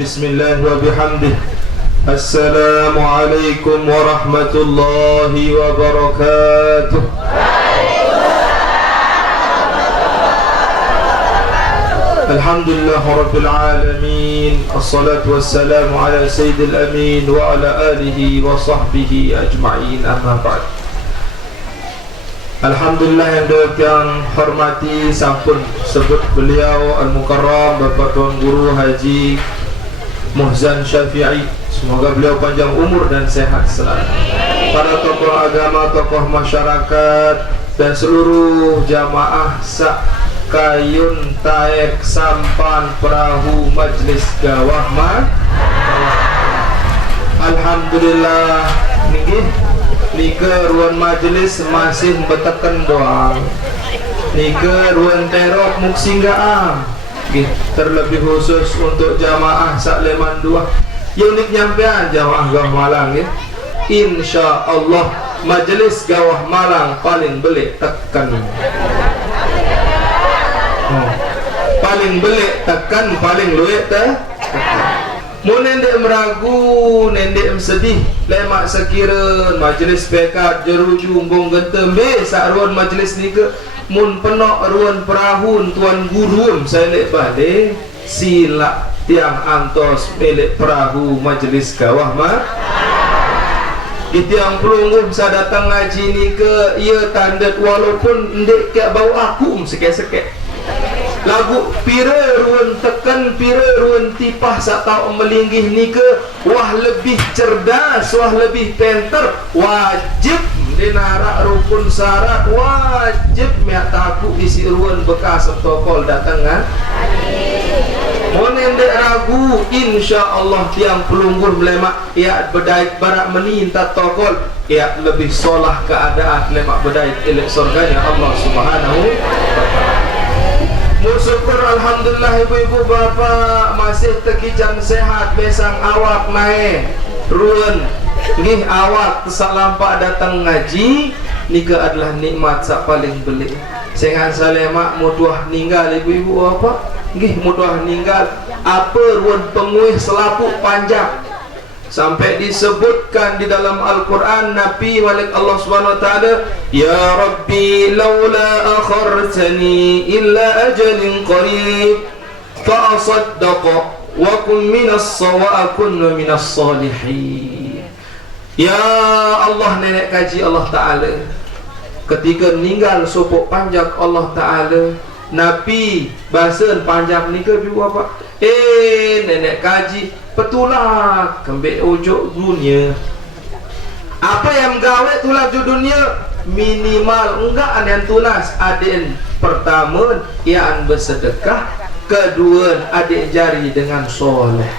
Bismillah wa bihamdih. Assalamualaikum warahmatullahi wabarakatuh. Alhamdulillah rabbil alamin. Assalatu wassalamu ala sayyidil amin wa ala alihi wa sahbihi ajma'in, amma ba'd. Alhamdulillah yang dengan hormati sampun sebut beliau Al-Mukarram Bapak Tuan Guru Haji Muhzan Syafi'i, semoga beliau panjang umur dan sehat selalu. Para tokoh agama, tokoh masyarakat, dan seluruh jamaah sak kayun taek sampan perahu majlis gawah mat. Alhamdulillah nike ruang majlis masih bertekan doang. Nike ruang terok muksinggaam. Terlebih khusus untuk jamaah Sakleman 2 unit nyampean jamaah Gawah Malang ya. Insya Allah majelis Gawah Malang paling belik tekan. Paling belik tekan, paling luwek tekan. Mu nendek meragu, nendek sedih, lemak sekira majelis pekat jerujung bong getembe sakruan majelis ni ke mun penok ruan perahun tuan gurun saya lek balik sila tiang antos milik perahu majelis gawah mah. Tiang pelungguh saya datang ngaji ni ke ia tandat walaupun ndek kek bau aku sekek-sekek. Lagu pira ruan tekan, pira ruan tipah sak tau melinggih ni ke wah lebih cerdas, wah lebih pintar, wajib dinarak rukun syarat, wajib miak taku isi ruan bekas protokol datangan. Monen dek ragu, insya Allah tiang pelunggur melemak ia bedait barak meninta tokol ia lebih solah keadaan lemak bedait elek surganya Allah Subhanahu wa ta'ala. Bersyukur alhamdulillah ibu-ibu bapak masih tekijan sehat, besang awak naik ruan ngih awak tesak lampak datang ngaji nika adalah nikmat sak paling belik. Sengan salemak mutuah ninggal ibu-ibu bapak ngih mutuah ninggal apa ruan penguih selapuk panjang sampai disebutkan di dalam Al-Quran Nabi Malik Allah Subhanahu wa ta'ala, ya Rabbi laula akhartani illa ajalin qarib fa asaddaqa wa kun minas salihin. Ya Allah, nenek kaji Allah Ta'ala ketika meninggal sopok panjang Allah Ta'ala Nabi bahasan panjang ni ke juga apa nenek kaji petulak kembali ujuk dunia. Apa yang gawe tulak ujuk dunia minimal enggak ada yang tunas. Aden pertama yang bersedekah, kedua adik jari dengan soleh.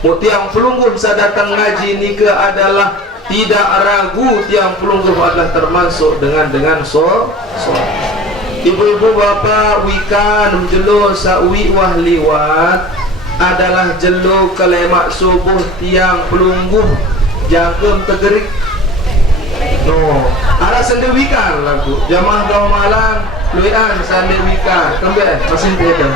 Tiang pelungguh saya datang ngaji ni ke adalah tidak ragu tiang pelungguh adalah termasuk dengan soleh. Ibu-ibu bapak wikan jelo sawi wah liwat adalah jelo kelemak subuh tiang pelungguh jangkem tegerik. No, ada sendewikan lagu jamaah Gawah Malang luian sendewikan kembali masih tidak.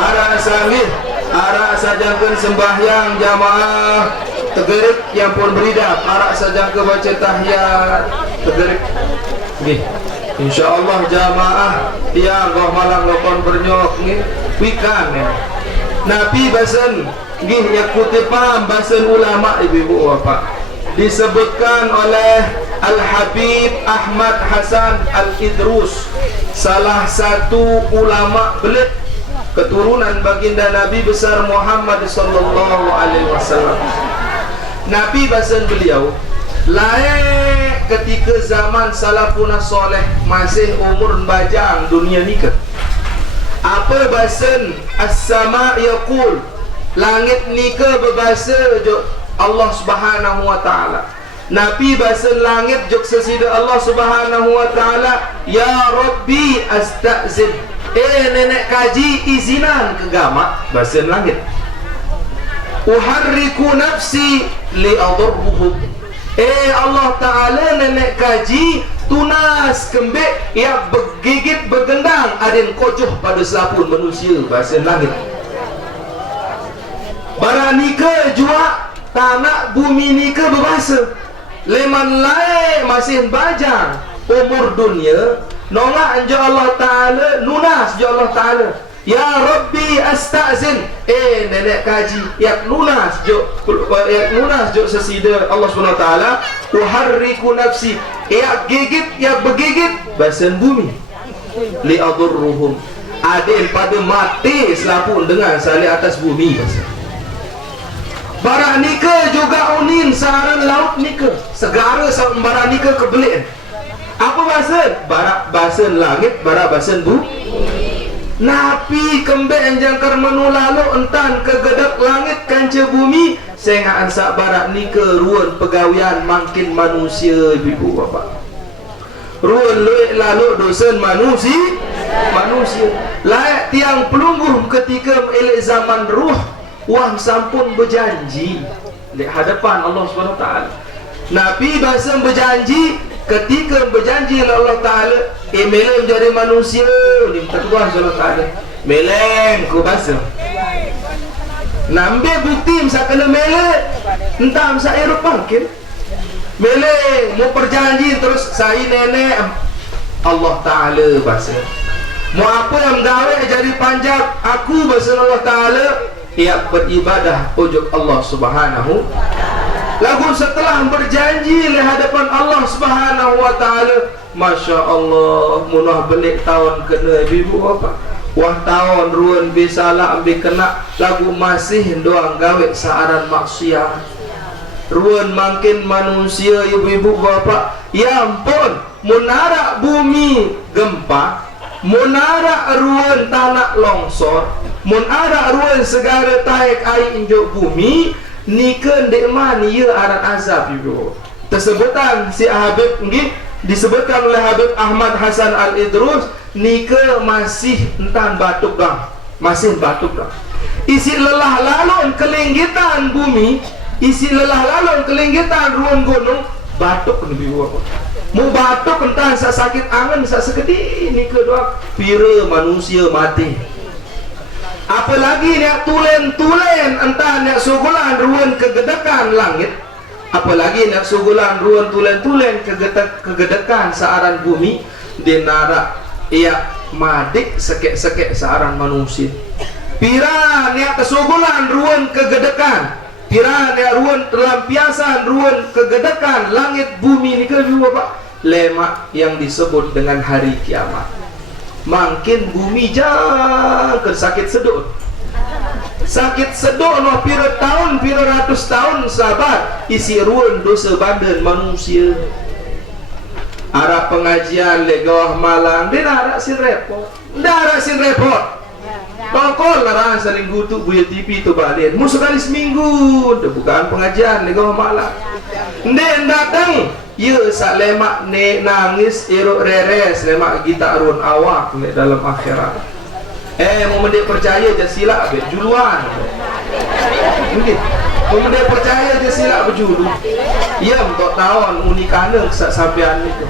Ada sangih, ada sajangkan sembahyang jamaah tegerik yang pun beridap, ada sajangkan baca tahiyat tegerik. InsyaAllah jamaah tiang Gawah Malang lokon bernyok ni wikan ya. Nabi bahasan gih ya kutipam bahasan ulama ibu-ibu bapak disebutkan oleh Al-Habib Ahmad Hasan Al-Idrus, salah satu ulama belit keturunan baginda Nabi besar Muhammad sallallahu alaihi wasallam. Nabi bahasan beliau layak ketika zaman salafun soleh masih umur bajang dunia ni ke apa bahasan as-sama yaqul langit ni ke berbahasa Allah Subhanahu wa ta'ala Nabi bahasa langit jok sesida Allah Subhanahu wa taala, ya Rabbi astazin. Nenek kaji izinan ke gamak bahasa langit. Uharriku nafsi li adurruhum. Allah taala nenek kaji tunas kembek ya bergigit bergendang adin kocoh pada selapun manusia bahasa langit. Barang nika jua tanah bumi nika berbahasa leman lain masih bajang umur dunia nolak anja Allah Ta'ala nunas anja Allah Ta'ala, ya Rabbi astazin. Nenek kaji yak nunas jok sesida Allah Subhanahu wa taala, uharriku nafsi yak gigit yak bergigit bahasan bumi li adurruhum adin pada mati selapun dengan salih atas bumi bahasa. Barang nika juga unin saran laut nika segara barang nika kebelian. Apa bahasa? Barak bahasa langit, barak bahasa bumi. Napi kembek jangkar menulalu entan kegedek langit kanca bumi sengaan sak barak nika ruan pegawian makin manusia ibu bapa. Ruan luik lalu dosen manusia. Layak tiang pelungguh ketika elek zaman ruh wang sampun berjanji di hadapan Allah Subhanahu wa taala. Nabi bahasa berjanji ketika berjanji Allah Ta'ala meleng jadi manusia ni tertuan Allah Ta'ala meleng ku bahasa nambe bukti masa kena meleng entah masa Eropa mungkin meleng mau perjanji terus saya nenek Allah Ta'ala bahasa mau apa yang gawe jadi panjang aku bahasa Allah Ta'ala ia beribadah ujub Allah Subhanahu. Lagu setelah berjanji di hadapan Allah Subhanahu wa taala, Masya Allah, munah belik tahun kena ibu bapa. Wah tahun ruan bisalah ambil kena lagu masih doang gawe saaran maksiat. Ruan makin manusia ibu-ibu bapa. Ya ampun, munara bumi gempa, munara ruan tanah longsor, munara ruan segara taik air injok bumi. Nika dekman ia aran azab ibu. Tersebutan si Habib nggih disebutkan oleh Habib Ahmad Hasan Al-Idrus nika masih entan batuk dah. Masih batuk dah. Isi lelah lalun kelinggitan bumi, isi lelah lalun kelinggitan ruang gunung batuk ni ibu apa. Mu batuk entan sakit angan sakedi nika doang pira manusia mati. Apalagi nak tulen entah nak sugulan ruan kegedekan langit, apalagi nak sugulan ruan tulen kegedekan searan bumi dinara ia madik sekek searan manusia. Pira nak kesugulan ruan kegedekan, pira nak ruan pelampiasan ruan kegedekan langit bumi ni ke Bapak lemak yang disebut dengan hari kiamat. Makin bumi jangan sakit sedut noh pira tahun pira ratus tahun sabar isi ruan dosa badan manusia. Arah pengajian legawah malang dia nak sin repot tokol larang saling gutuk buya TV tu balik musuh kali seminggu bukan pengajian legawah malang dia datang ya sak lemak ne nangis iruk reres lemak kita arun awak ne dalam akhirat. Mau mendik percaya je silap be juluan. Mungkin mau mendik percaya je silap berjulu. Ya untuk tahun unikane sampean itu.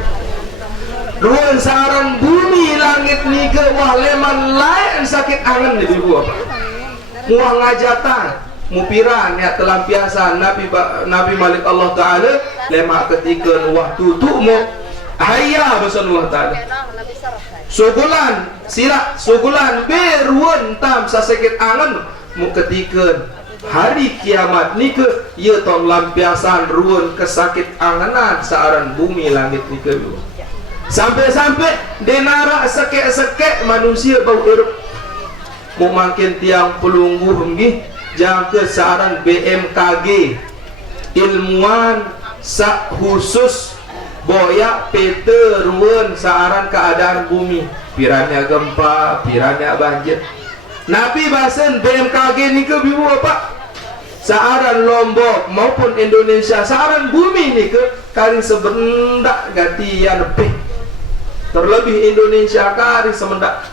Ruang sarang bumi langit ni ke wah leman lain sakit angan ni ibu apa. Muah ngajatan mupiran ya telampiasan Nabi Malik Allah Ta'ala lemak ketika waktu tu'mu hayya bahasa Allah Ta'ala sugulan sirak sugulan beruan tam sakit angan mu ketika hari kiamat ni ke ia tahun lampiasan ruan kesakit anganan searan bumi langit ni ke sampai-sampai denara sekek manusia bau erup mu makin tiang pelungguh nggih jangka searan BMKG ilmuwan sak khusus boyak peta ruan searan keadaan bumi piranya gempa piranya banjir Nabi bahasan BMKG ni ke bibu apa Saaran Lombok maupun Indonesia, saaran bumi ni ke kari sebendak gatian lebih. Terlebih Indonesia kari semendak.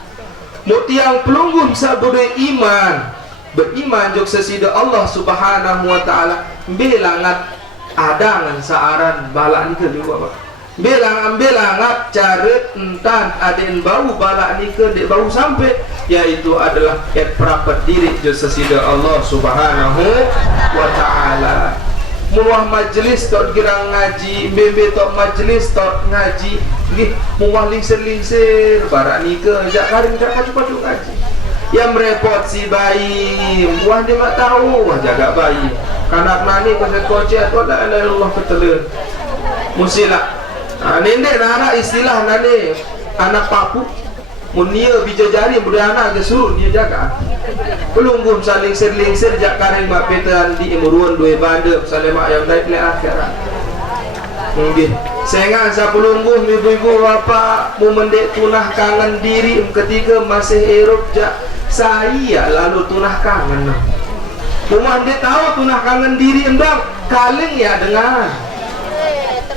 Mutiang pelungguh sabudai iman, beriman jok sesida Allah Subhanahu wa taala, belangat adangan saaran balak ni ke juga Pak. Belangat caret entan aden bau balak ni ke dek bau sampai, yaitu adalah perapat diri jok sesida Allah Subhanahu wa taala. Muah majlis tok girang ngaji, bebe tok majlis tok ngaji, nggih muah lingsir-lingsir barak ni ke jak karing jak pacu-pacu ngaji. Yang merepot si bayi, muah dia mak tahu, muah jaga bayi. Kanak nani pasal kocet, wa la ilaha illallah ketelan. Musilah. Nendek nara istilah nane anak papu munia bijajari budaya anak ke suruh dia jaga pelungguh saling serlingsir jak karing mak petan di imuruan dua bandar saling mak yang naik le akhirat mungkin sengan sa pelungguh ibu-ibu bapa mu mendek tunah kangen diri ketika masih Eropa jak saya lalu tunah kangen mu mendek tahu tunah kangen diri endang kaling ya dengan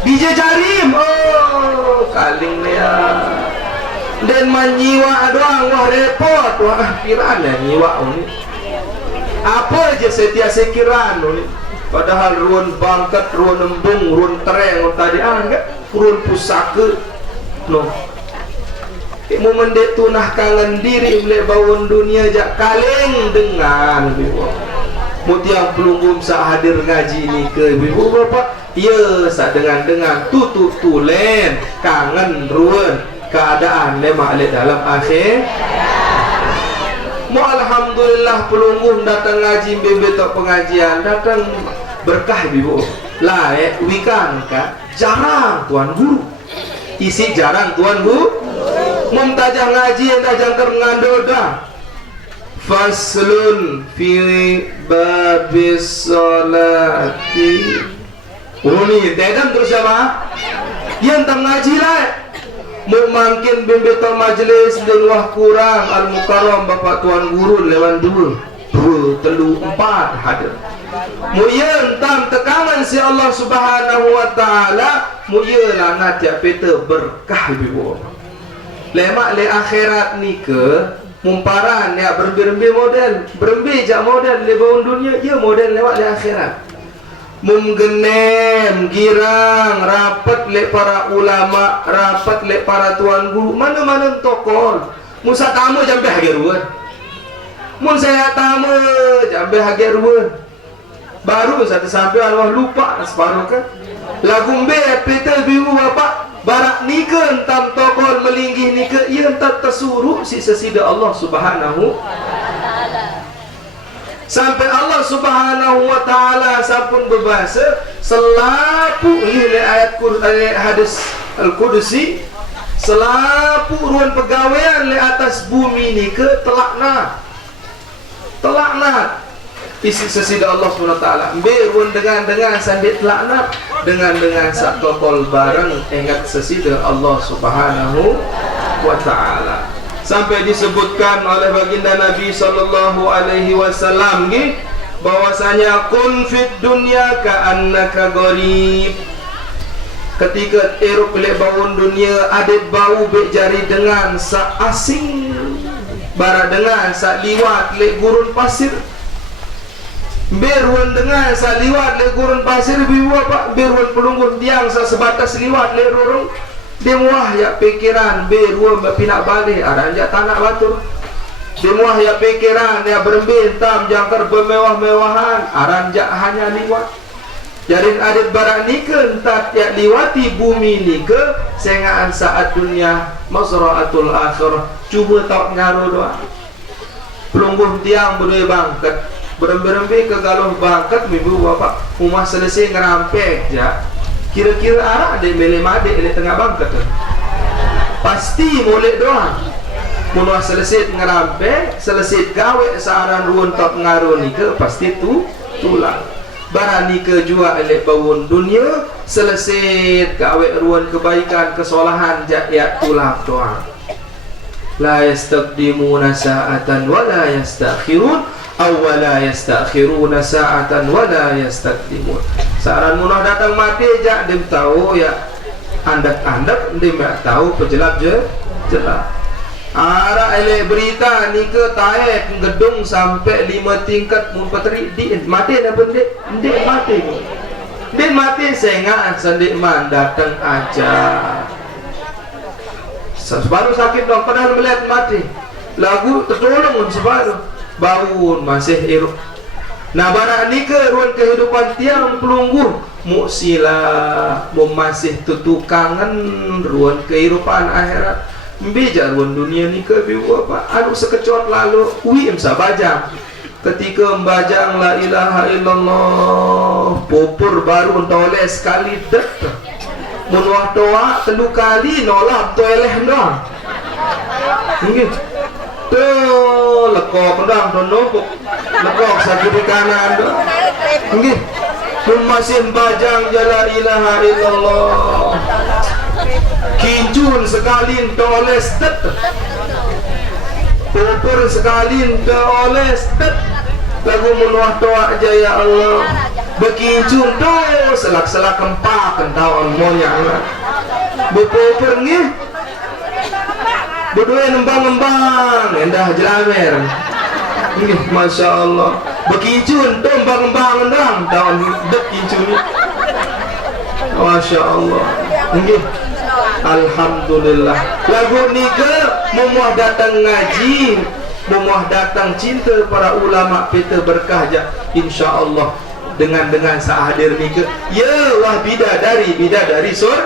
bija jarim, oh kaling ya. Dan menyiwa doang, wah repot, wah kiran ya nyiwa ini. Apa aja setia sekiran ini. Padahal ruan bangkat, ruan embung, ruan tereng, tadi enggak, ruan pusaka, no. Mau mendek tunah kangen diri, boleh bawon dunia jak kaling dengan ibu. Mutiang pelunggum sa hadir ngaji ni ke ibu bapa. Ya, sak dengan tutup tulen kangen ruan keadaan lemak le dalam akhir. Mu alhamdulillah pelungguh datang ngaji bebe tok pengajian datang berkah ibu. Lae wikan ka jarang tuan guru. Isi jarang tuan guru. Mumtajah ngaji tajang ker ngandoda. Faslun fi babis salati. Oh ni, dedam terus apa? Yang tang ngaji lah. Mau makin bimbeto majlis dan wah kurang al-mukarram bapak tuan guru lewan dua, telu, empat hadir. Mu yang tam tekanan si Allah Subhanahu wa taala, mu lah ngajak peta berkah ibu. Lemak le akhirat ni ke mumparan ya berembi model, berembi jak model le bawon dunia, dia model lewat le akhirat. Menggenem, girang, rapat le para ulama, rapat le para tuan guru, mana-mana tokol. Musa tamu jambe hageruan. Mun saya tamu jambe hageruan. Baru satu sampai Allah lupa separuh kan. Lagu mbe peta biru bapak barak nika entam tokol melinggih nika ia entam tersuruh si sesida Allah Subhanahu sampai Allah Subhanahu wa taala sampun berbahasa selapu ini ayat hadis al-Qudsi selapu ruan pegawaian le atas bumi ni ke telakna isi sesida Allah Subhanahu wa taala berun dengan sandit telakna dengan sak tokol bareng ingat sesida Allah Subhanahu wa taala. Sampai disebutkan oleh baginda Nabi sallallahu alaihi wasallam bahwasanya kun fid dunya ka'annaka gharib. Ketika Eropa lek bawon dunia adet bau bek jari dengan sa asing bara dengan sa liwat lek gurun pasir. Berun dengan sa liwat lek gurun pasir biwa pak berun pelunggun tiang sa sebatas liwat lek rurung. Dia muah ya pikiran berua berpinak balik aranjak tanah batur. Dia muah ya pikiran ya berbentam jangkar bermewah-mewahan aranjak hanya liwat. Jarin adat barak ni ke entat ya liwati bumi ni ke sengaan saat dunia masra'atul akhirah cuba tak ngaruh doa. Pelungguh tiang berdua bangkat berembe-rembe ke galuh bangkat ibu bapak rumah selesai ngerampek ya. Kira-kira arah ada mele made di tengah bangkat tu. Pasti molek doang. Munah selesai ngerampe, selesai gawe searan ruan tak ngaruh ni ke pasti tu tulang. Barang ni ke jua elek bawon dunia, selesai gawe ruan kebaikan kesolahan ya tulang doang. La yastaqdimuna sa'atan wa la yastakhirun. awwala yastakhiruna sa'atan wala yastaqdimun. Saran munah datang mati jak dia tahu ya andak-andak dia tak tahu pejelap je jelap. Ara elek berita ni ke taek gedung sampai 5 tingkat mun patri di mati dah bendik ndik mati. Ndik mati sengak sendik man datang aja. Sebaru sakit dong padahal melihat mati. Lagu tertolong sebaru bangun masih hidup. Nah barang ni ke ruang kehidupan tiang pelungguh muksilah masih tutukangan ruang kehidupan akhirat. Bija ruang dunia ni ke biu apa anu sekecot lalu uim sabajang. Ketika membajang la ilaha illallah pupur baru toleh sekali dek. Menuah doa telu kali nolak toleh dong. Nggih. Tuh lekok ndang to numpuk. Lekok sakit di kanan do. Nggih. Masih bajang la ilaha illallah. Kincun sekali toles tet. Pupur sekali toles tet. Lagu menuah doa aja ya Allah. Bekincun do selak-selak kempak kentawan monyang. Bepupur nggih. Berdua nembang-nembang endah jelamer. Nggih Masya Allah. Bekincun tombang-nembang endang tahun dek kincun. Masya Allah. Nggih. Alhamdulillah. Lagu ni ke memuah datang ngaji, memuah datang cinta para ulama peta berkah ja insyaallah dengan sahadir ni ke ya wah bidadari surga.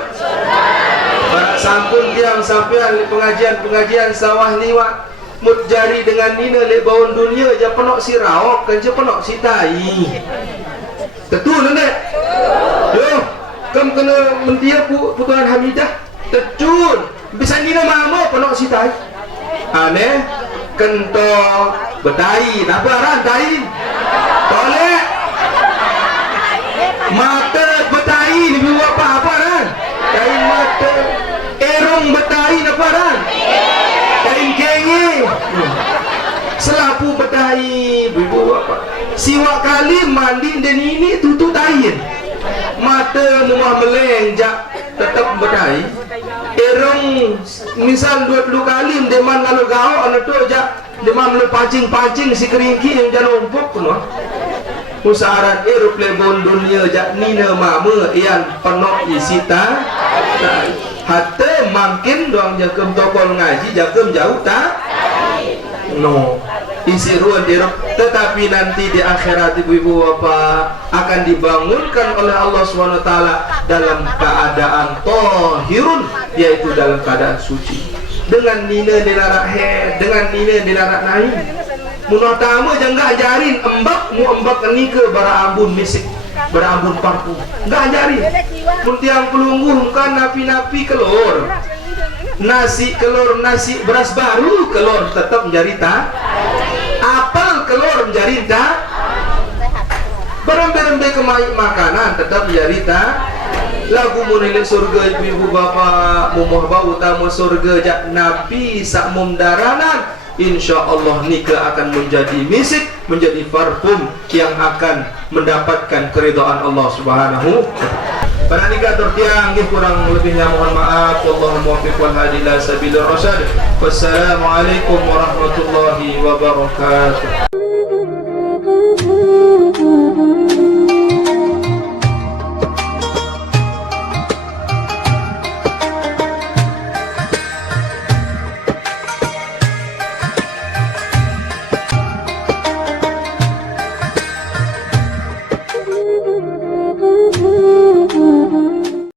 Para sampun tiang sampean pengajian sawah liwat mut jari dengan nina le baun dunia ja penok si raok kan je penok si tai. Tetu nenek. Yo, kam kena mentia putuan Hamidah. Tecun. Bisa nina mamo penok si tai. Aneh kento betai, napa ran tai? Tolek. Mata betai ni buat apa ran? Kain mata erong betai napa ran? Kain kenge selapu betai ibu apa? Siwak kali mandi dan ini tutup tain. Mata mumah meleng jak tetap betai. Erong misal 20 kali deman lalu gao anu tu jak deman lu pacing si keringki yang jangan umpuk kuno. Usaharan erup lebon dunia jak nina mama yang penuh isita hatta makin doang jakem tokol ngaji jakem jauh tak no isi ruang erup. Tetapi nanti di akhirat ibu-ibu bapak akan dibangunkan oleh Allah SWT dalam keadaan tohirun, yaitu dalam keadaan suci, dengan nina dilarak dengan nina dilarak naik. Munah tamu jangan ajarin embak ni ke berambun misik, berambun parpu. Enggak ajarin. Muntiang pelungguh kan napi-napi kelor. Nasi kelor nasi beras baru kelor tetap menjadi tak. Apel kelor menjadi tak. Berembe-rembe kemai makanan tetap menjadi tak. Lagu munilik surga ibu bapak mumuh bau tamu surga jak nabi sak mumdaranan. Insya Allah nikah akan menjadi misik, menjadi parfum yang akan mendapatkan keridhaan Allah Subhanahu. Para nikah tertiang, kurang lebihnya mohon maaf. Wallahu muwaffiq wal hadi ila sabilir rasyad. Wassalamualaikum warahmatullahi wabarakatuh.